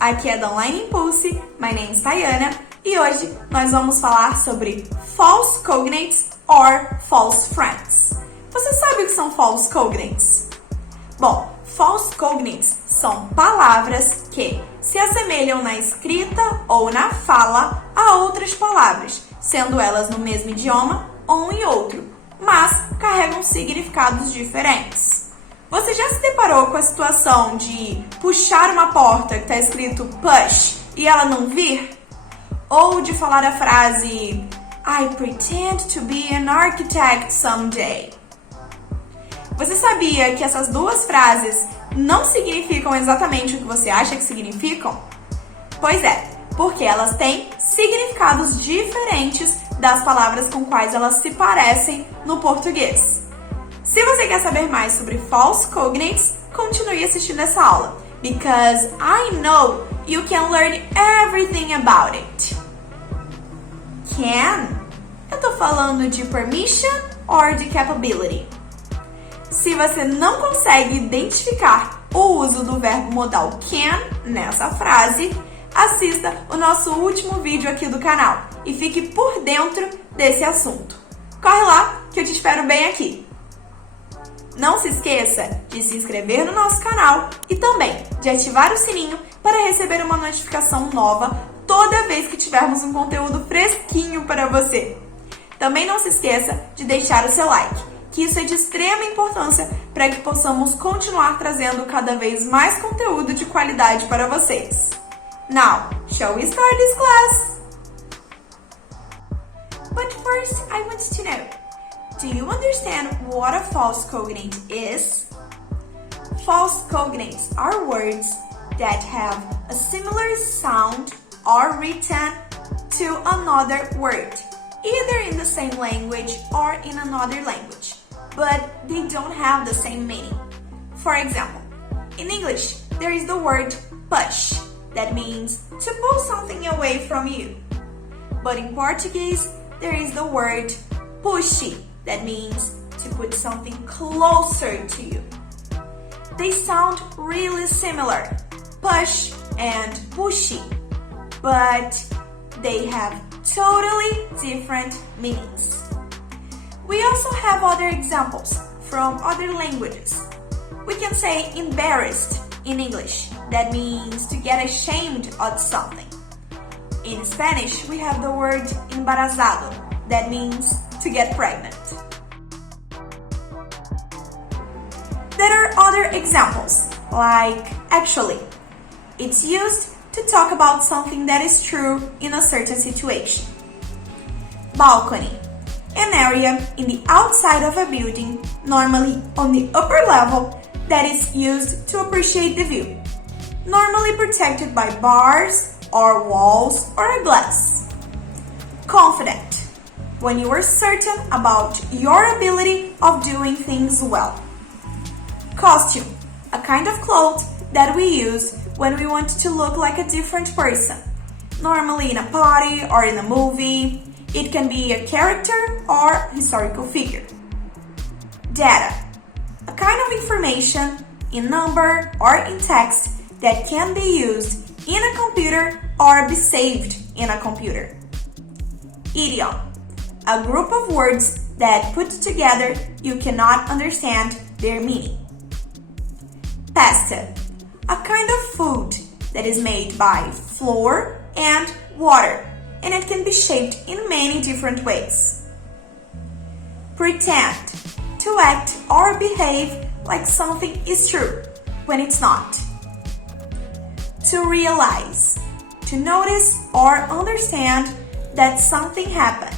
aqui é da Online Impulse, my name is Tayana, e hoje nós vamos falar sobre false cognates or false friends. Você sabe o que são false cognates? Bom, false cognates são palavras que se assemelham na escrita ou na fala a outras palavras, sendo elas no mesmo idioma ou em outro, mas carregam significados diferentes. Você já se deparou com a situação de puxar uma porta que está escrito push e ela não vir? Ou de falar a frase I pretend to be an architect someday? Você sabia que essas duas frases não significam exatamente o que você acha que significam? Pois é, porque elas têm significados diferentes das palavras com quais elas se parecem no português. Se você quer saber mais sobre false cognates, continue assistindo essa aula, because I know you can learn everything about it. Can? Eu tô falando de permission or de capability. Se você não consegue identificar o uso do verbo modal can nessa frase, assista o nosso último vídeo aqui do canal e fique por dentro desse assunto. Corre lá que eu te espero bem aqui. Não se esqueça de se inscrever no nosso canal e também de ativar o sininho para receber uma notificação nova toda vez que tivermos um conteúdo fresquinho para você. Também não se esqueça de deixar o seu like, que isso é de extrema importância para que possamos continuar trazendo cada vez mais conteúdo de qualidade para vocês. Now, shall we start this class? But first, I want to know, do you understand what a false cognate is? False cognates are words that have a similar sound or written to another word, either in the same language or in another language, but they don't have the same meaning. For example, in English, there is the word push, that means to pull something away from you. But in Portuguese, there is the word puxe, that means to put something closer to you. They sound really similar, push and pushy, but they have totally different meanings. We also have other examples from other languages. We can say embarrassed in English, that means to get ashamed of something. In Spanish, we have the word embarazado, that means to get pregnant. There are other examples, like actually. It's used to talk about something that is true in a certain situation. Balcony, an area in the outside of a building, normally on the upper level, that is used to appreciate the view, normally protected by bars or walls or glass. Confident, when you are certain about your ability of doing things well. Costume, a kind of clothes that we use when we want to look like a different person, normally in a party or in a movie. It can be a character or historical figure. Data, a kind of information in number or in text that can be used in a computer or be saved in a computer. Idiom, a group of words that put together you cannot understand their meaning. Pasta, a kind of food that is made by flour and water, and it can be shaped in many different ways. Pretend, to act or behave like something is true when it's not. To realize, to notice or understand that something happened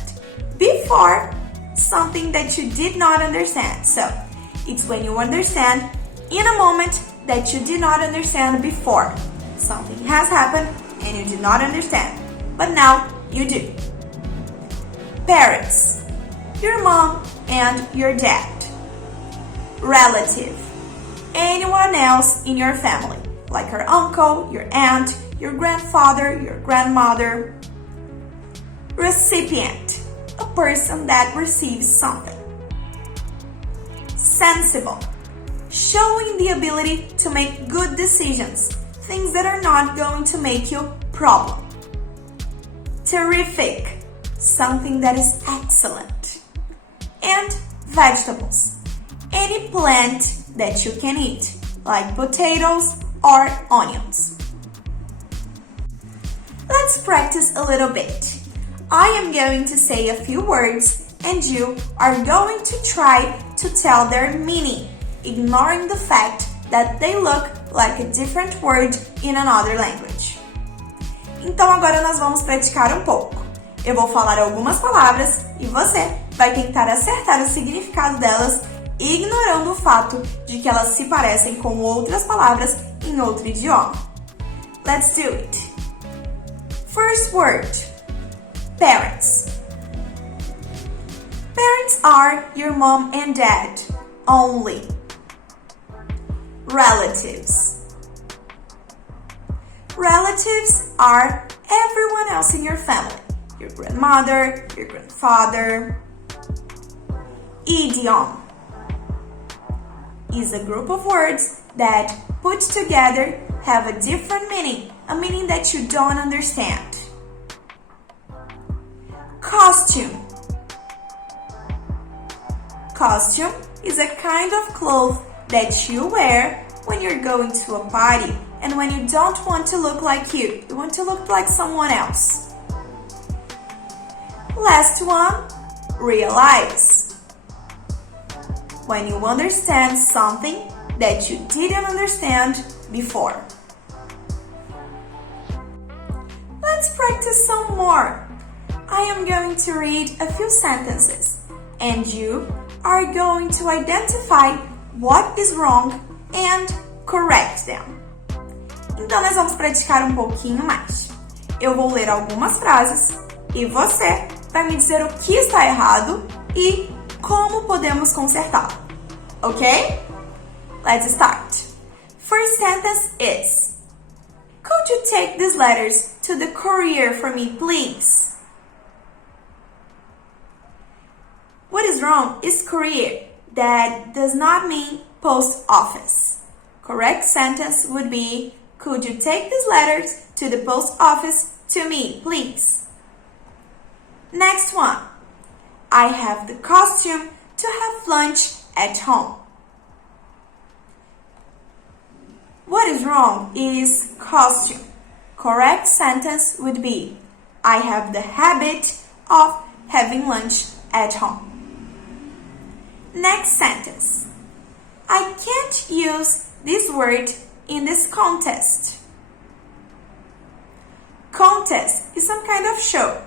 before something that you did not understand. So, it's when you understand in a moment that you did not understand before. Something has happened and you did not understand, but now you do. Parents, your mom and your dad. Relative, anyone else in your family, like your uncle, your aunt, your grandfather, your grandmother. Recipient, a person that receives something. Sensible, showing the ability to make good decisions, things that are not going to make you problem. Terrific, something that is excellent. And vegetables, any plant that you can eat, like potatoes or onions. Let's practice a little bit. I am going to say a few words and you are going to try to tell their meaning, ignoring the fact that they look like a different word in another language. Então agora nós vamos praticar um pouco. Eu vou falar algumas palavras e você vai tentar acertar o significado delas, ignorando o fato de que elas se parecem com outras palavras em outro idioma. Let's do it! First word, parents. Parents are your mom and dad only. Relatives. Relatives are everyone else in your family. Your grandmother, your grandfather. Idiom is a group of words that put together have a different meaning, a meaning that you don't understand. Costume. Costume is a kind of clothes that you wear when you're going to a party and when you don't want to look like you want to look like someone else. Last one, realize. When you understand something that you didn't understand before. Let's practice some more. I am going to read a few sentences and you are going to identify what is wrong and correct them. Então nós vamos praticar um pouquinho mais. Eu vou ler algumas frases e você vai me dizer o que está errado e como podemos consertá-lo. Ok? Let's start. First sentence is: Could you take these letters to the courier for me, please? What is wrong is courier. That does not mean post office. Correct sentence would be: Could you take these letters to the post office to me, please? Next one. I have the costume to have lunch at home. What is wrong is costume. Correct sentence would be: I have the habit of having lunch at home. Next sentence. I can't use this word in this contest. Contest is some kind of show.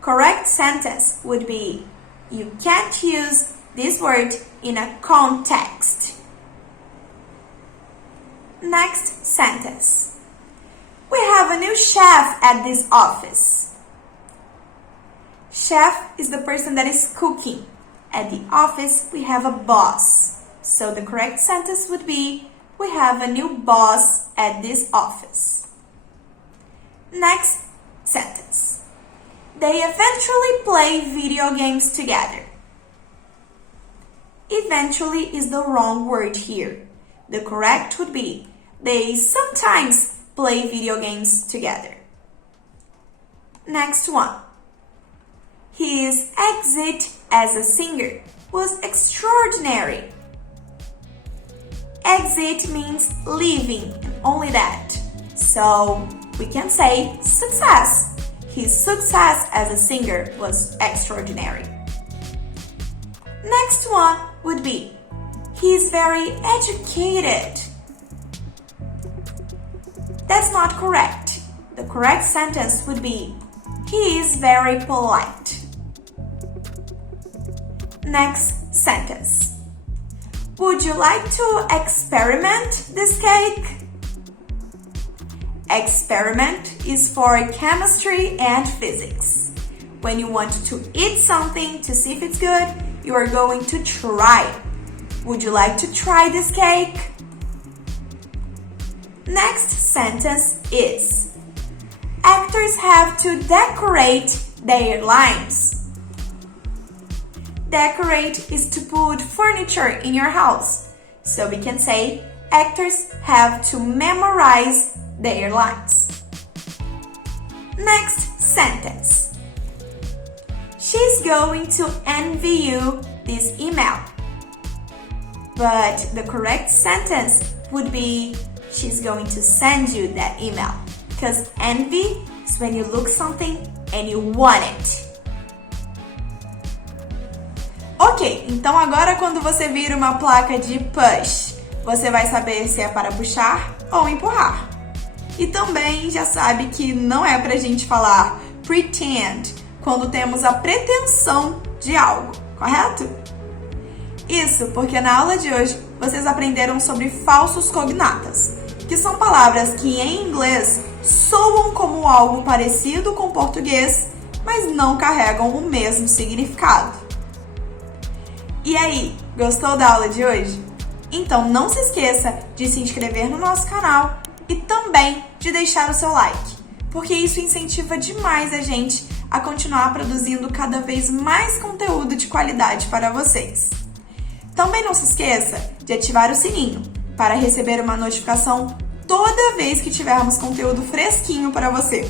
Correct sentence would be: You can't use this word in a context. Next sentence. We have a new chef at this office. Chef is the person that is cooking. At the office, we have a boss. So the correct sentence would be: We have a new boss at this office. Next sentence. They eventually play video games together. Eventually is the wrong word here. The correct would be: They sometimes play video games together. Next one. His exit as a singer was extraordinary. Exit means leaving, and only that. So we can say success. His success as a singer was extraordinary. Next one would be: He's very educated. That's not correct. The correct sentence would be: He is very polite. Next sentence. Would you like to experiment this cake? Experiment is for chemistry and physics. When you want to eat something to see if it's good, you are going to try. Would you like to try this cake? Next sentence is: Actors have to decorate their lines. Decorate is to put furniture in your house. So we can say actors have to memorize their lines. Next sentence. She's going to envy you this email. But the correct sentence would be she's going to send you that email. Because envy is when you look something and you want it. Ok, então agora quando você vir uma placa de push, você vai saber se é para puxar ou empurrar. E também já sabe que não é pra gente falar pretend quando temos a pretensão de algo, correto? Isso porque na aula de hoje vocês aprenderam sobre falsos cognatas, que são palavras que em inglês soam como algo parecido com português, mas não carregam o mesmo significado. E aí, gostou da aula de hoje? Então não se esqueça de se inscrever no nosso canal e também de deixar o seu like, porque isso incentiva demais a gente a continuar produzindo cada vez mais conteúdo de qualidade para vocês. Também não se esqueça de ativar o sininho para receber uma notificação toda vez que tivermos conteúdo fresquinho para você.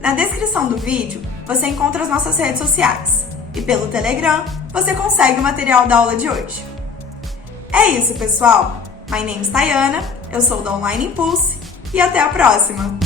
Na descrição do vídeo você encontra as nossas redes sociais e pelo Telegram você consegue o material da aula de hoje. É isso, pessoal! My name is Tayana, eu sou da Online Impulse e até a próxima!